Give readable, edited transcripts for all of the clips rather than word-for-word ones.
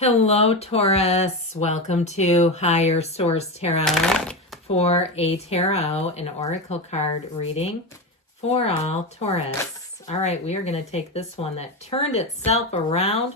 Hello, Taurus. Welcome to Higher Source Tarot for a tarot and oracle card reading for all Taurus. All right, we are going to take this one that turned itself around.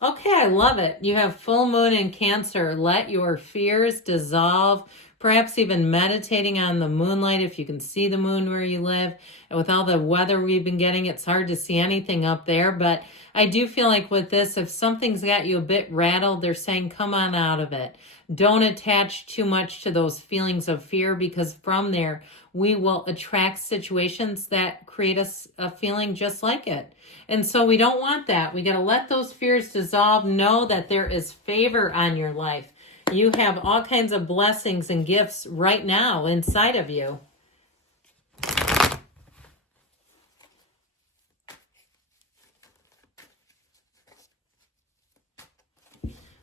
Okay, I love it. You have full moon in Cancer. Let your fears dissolve. Perhaps even meditating on the moonlight if you can see the moon where you live. And with all the weather we've been getting, it's hard to see anything up there. But I do feel like with this, if something's got you a bit rattled, they're saying come on out of it. Don't attach too much to those feelings of fear, because from there, we will attract situations that create us a feeling just like it. And so we don't want that. We got to let those fears dissolve. Know that there is favor on your life. You have all kinds of blessings and gifts right now inside of you.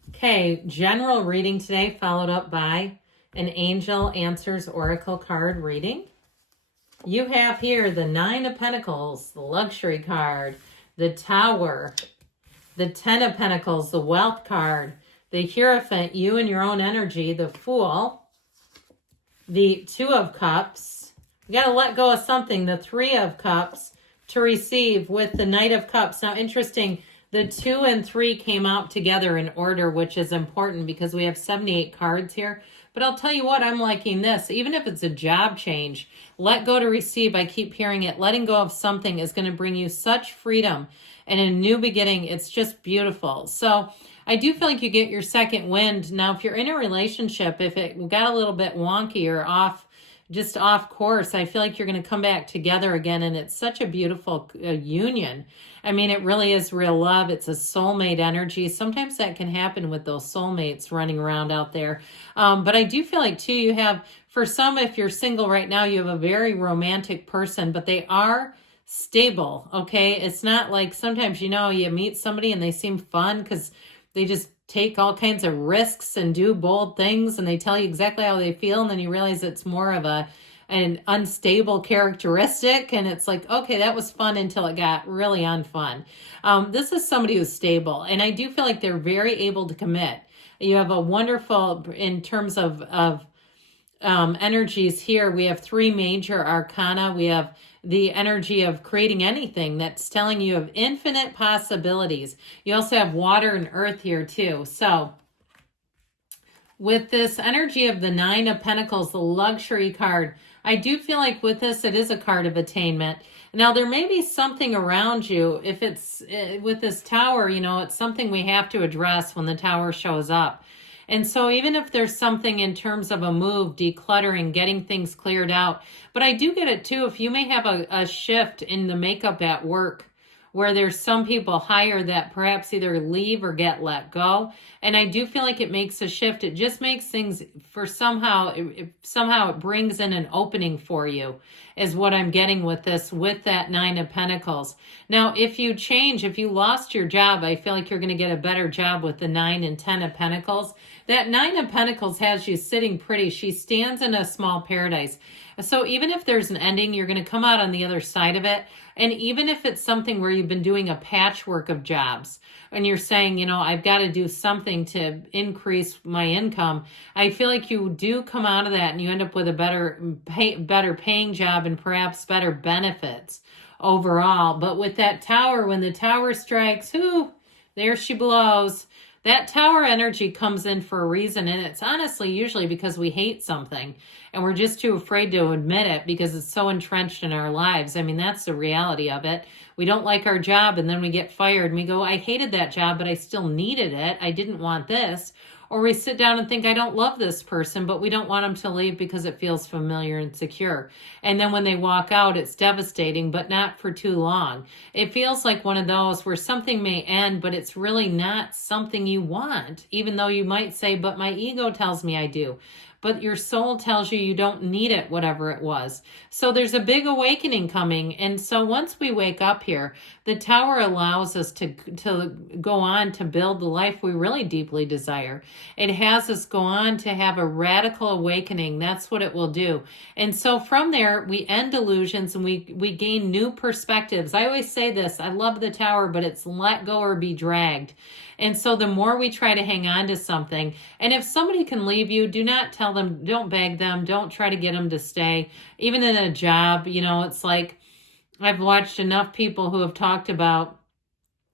Okay, general reading today, followed up by an Angel Answers Oracle card reading. You have here the Nine of Pentacles, the Luxury card, the Tower, the Ten of Pentacles, the Wealth card, the Hierophant, you and your own energy, the Fool, the Two of Cups. You got to let go of something, the Three of Cups, to receive with the Knight of Cups. Now, interesting, the 2 and 3 came out together in order, which is important because we have 78 cards here. But I'll tell you what, I'm liking this. Even if it's a job change, let go to receive. I keep hearing it. Letting go of something is going to bring you such freedom and a new beginning. It's just beautiful. So I do feel like you get your second wind. Now, if you're in a relationship, if it got a little bit wonky or just off course, I feel like you're going to come back together again. And it's such a beautiful union. I mean, it really is real love. It's a soulmate energy. Sometimes that can happen with those soulmates running around out there. But I do feel like, too, you have, for some, if you're single right now, you have a very romantic person, but they are stable, okay? It's not like sometimes, you meet somebody and they seem fun because they just take all kinds of risks and do bold things and they tell you exactly how they feel, and then you realize it's more of an unstable characteristic, and it's like, okay, that was fun until it got really unfun. This is somebody who's stable, and I do feel like they're very able to commit. You have a wonderful, in terms of energies here, we have 3 major arcana. We have the energy of creating anything that's telling you of infinite possibilities. You also have water and earth here too. So with this energy of the 9 of Pentacles, the Luxury card, I do feel like with this, it is a card of attainment. Now, there may be something around you. If it's with this Tower, it's something we have to address when the Tower shows up. And so even if there's something in terms of a move, decluttering, getting things cleared out, but I do get it too, if you may have a shift in the makeup at work where there's some people higher that perhaps either leave or get let go. And I do feel like it makes a shift. It just makes things for somehow it brings in an opening for you, is what I'm getting with this, with that 9 of Pentacles. Now, if you lost your job, I feel like you're going to get a better job with the 9 and 10 of Pentacles. That 9 of Pentacles has you sitting pretty. She stands in a small paradise. So even if there's an ending, you're going to come out on the other side of it. And even if it's something where you've been doing a patchwork of jobs and you're saying, I've got to do something to increase my income, I feel like you do come out of that and you end up with a better paying job and perhaps better benefits overall. But with that Tower, when the Tower strikes, there she blows. That Tower energy comes in for a reason, and it's honestly usually because we hate something and we're just too afraid to admit it because it's so entrenched in our lives. I mean, that's the reality of it. We don't like our job and then we get fired and we go, I hated that job, but I still needed it. I didn't want this. Or we sit down and think, I don't love this person, but we don't want them to leave because it feels familiar and secure. And then when they walk out, it's devastating, but not for too long. It feels like one of those where something may end, but it's really not something you want, even though you might say, but my ego tells me I do. but your soul tells you you don't need it, whatever it was. So there's a big awakening coming. And so once we wake up here, the Tower allows us to go on to build the life we really deeply desire. It has us go on to have a radical awakening. That's what it will do. And so from there, we end illusions and we gain new perspectives. I always say this, I love the Tower, but it's let go or be dragged. And so the more we try to hang on to something, and if somebody can leave you, do not tell them, don't beg them, don't try to get them to stay. Even in a job, it's like, I've watched enough people who have talked about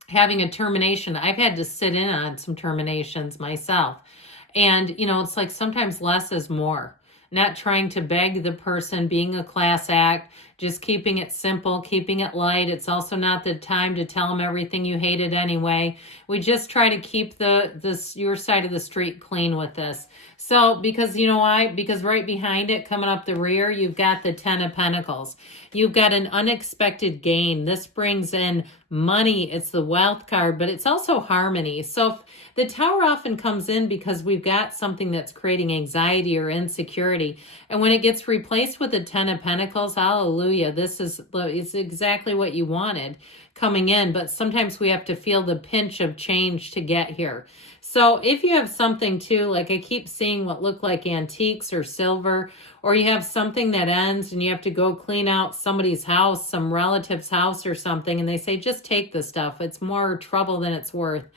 having a termination. I've had to sit in on some terminations myself. And, it's like sometimes less is more. Not trying to beg the person, being a class act, just keeping it simple, keeping it light. It's also not the time to tell them everything you hated anyway. We just try to keep your side of the street clean with this. So, because you know why? Because right behind it, coming up the rear, you've got the 10 of Pentacles. You've got an unexpected gain. This brings in money. It's the wealth card, but it's also harmony. So the Tower often comes in because we've got something that's creating anxiety or insecurity. And when it gets replaced with the 10 of Pentacles, hallelujah, it's exactly what you wanted coming in. But sometimes we have to feel the pinch of change to get here. So if you have something too, like I keep seeing what look like antiques or silver, or you have something that ends and you have to go clean out somebody's house, some relative's house or something, and they say, just take the stuff. It's more trouble than it's worth.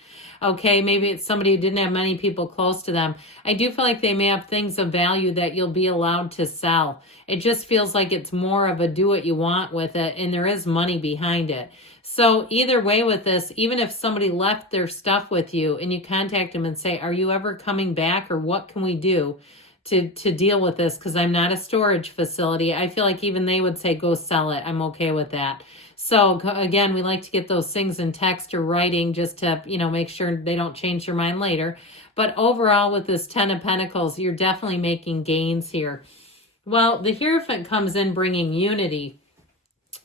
Okay, maybe it's somebody who didn't have many people close to them. I do feel like they may have things of value that you'll be allowed to sell. It just feels like it's more of a do what you want with it, and there is money behind it. So either way with this, even if somebody left their stuff with you and you contact them and say, are you ever coming back, or what can we do to deal with this? Because I'm not a storage facility. I feel like even they would say, go sell it. I'm okay with that. So again, we like to get those things in text or writing just to, make sure they don't change their mind later. But overall with this 10 of Pentacles, you're definitely making gains here. Well, the Hierophant comes in bringing unity.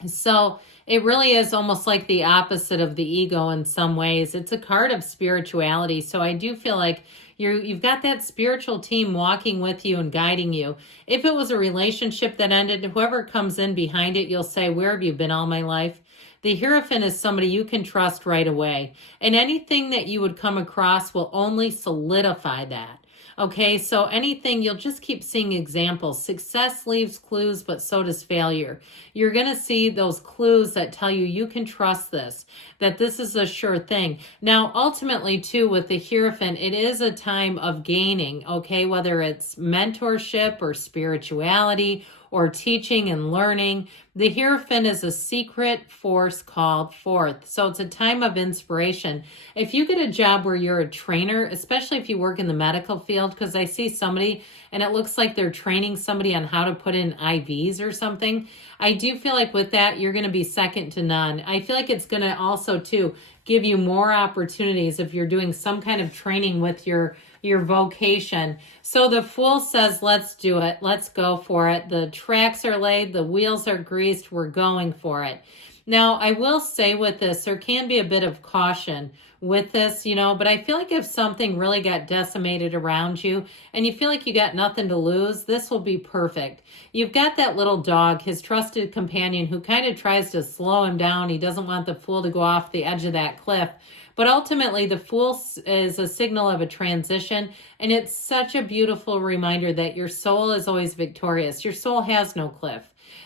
So it really is almost like the opposite of the ego in some ways. It's a card of spirituality. So I do feel like you've got that spiritual team walking with you and guiding you. If it was a relationship that ended, whoever comes in behind it, you'll say, where have you been all my life? The Hierophant is somebody you can trust right away. And anything that you would come across will only solidify that. Okay, so anything, you'll just keep seeing examples. Success leaves clues, but so does failure. You're going to see those clues that tell you you can trust this, that this is a sure thing. Now, ultimately, too, with the Hierophant, it is a time of gaining, okay, whether it's mentorship or spirituality or teaching and learning. The Hierophant is a secret force called forth. So it's a time of inspiration. If you get a job where you're a trainer, especially if you work in the medical field, because I see somebody and it looks like they're training somebody on how to put in IVs or something, I do feel like with that, you're going to be second to none. I feel like it's going to also, too, give you more opportunities if you're doing some kind of training with your vocation. So the Fool says, let's do it. Let's go for it. The tracks are laid. The wheels are greased. We're going for it. Now, I will say with this, there can be a bit of caution with this, but I feel like if something really got decimated around you and you feel like you got nothing to lose, this will be perfect. You've got that little dog, his trusted companion, who kind of tries to slow him down. He doesn't want the Fool to go off the edge of that cliff. But ultimately, the Fool is a signal of a transition, and it's such a beautiful reminder that your soul is always victorious. Your soul has no cliff.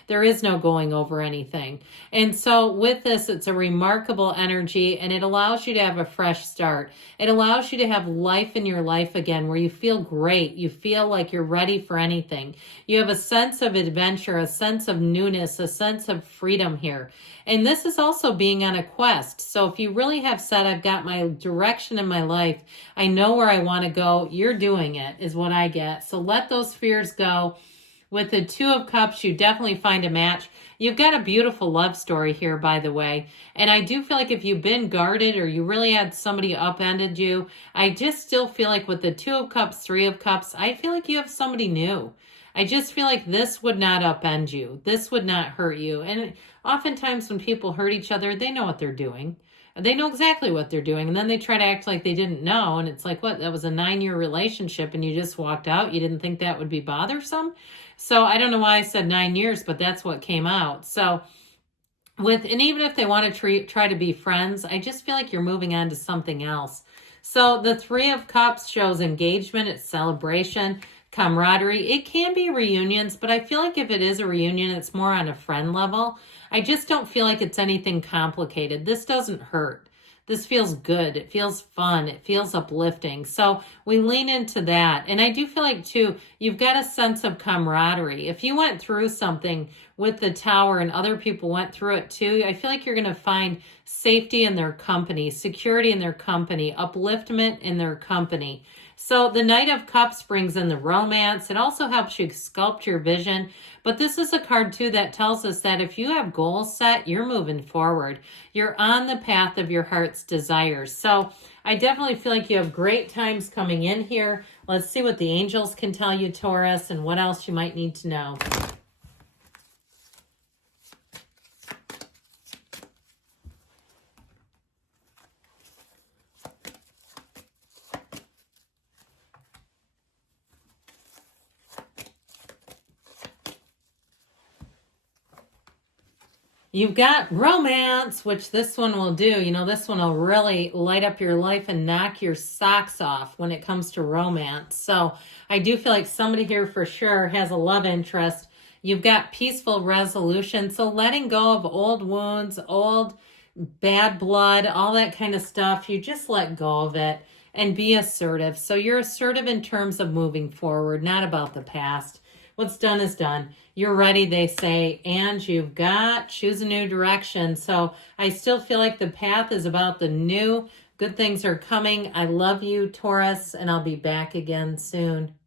There is no going over anything. And so with this, it's a remarkable energy, and it allows you to have a fresh start. It allows you to have life in your life again, where you feel great. You feel like you're ready for anything. You have a sense of adventure, a sense of newness, a sense of freedom here. And this is also being on a quest. So if you really have said, I've got my direction in my life, I know where I want to go, you're doing it, is what I get. So let those fears go. With the Two of Cups, you definitely find a match. You've got a beautiful love story here, by the way. And I do feel like if you've been guarded or you really had somebody upended you, I just still feel like with the Two of Cups, Three of Cups, I feel like you have somebody new. I just feel like this would not upend you. This would not hurt you. And oftentimes when people hurt each other, they know what they're doing. They know exactly what they're doing. And then they try to act like they didn't know. And it's like, what? That was a 9-year relationship and you just walked out. You didn't think that would be bothersome? So I don't know why I said 9 years, but that's what came out. So and even if they want to try to be friends, I just feel like you're moving on to something else. So the Three of Cups shows engagement, it's celebration, camaraderie. It can be reunions, but I feel like if it is a reunion, it's more on a friend level. I just don't feel like it's anything complicated. This doesn't hurt. This feels good. It feels fun. It feels uplifting. So we lean into that. And I do feel like, too, you've got a sense of camaraderie. If you went through something with the Tower and other people went through it, too, I feel like you're going to find safety in their company, security in their company, upliftment in their company. So the Knight of Cups brings in the romance. It also helps you sculpt your vision. But this is a card, too, that tells us that if you have goals set, you're moving forward. You're on the path of your heart's desires. So I definitely feel like you have great times coming in here. Let's see what the angels can tell you, Taurus, and what else you might need to know. You've got romance, which this one will do. You know, this one will really light up your life and knock your socks off when it comes to romance. So I do feel like somebody here for sure has a love interest. You've got peaceful resolution. So letting go of old wounds, old bad blood, all that kind of stuff. You just let go of it and be assertive. So you're assertive in terms of moving forward, not about the past. What's done is done. You're ready, they say, and you've got choose a new direction. So I still feel like the path is about the new. Good things are coming. I love you, Taurus, and I'll be back again soon.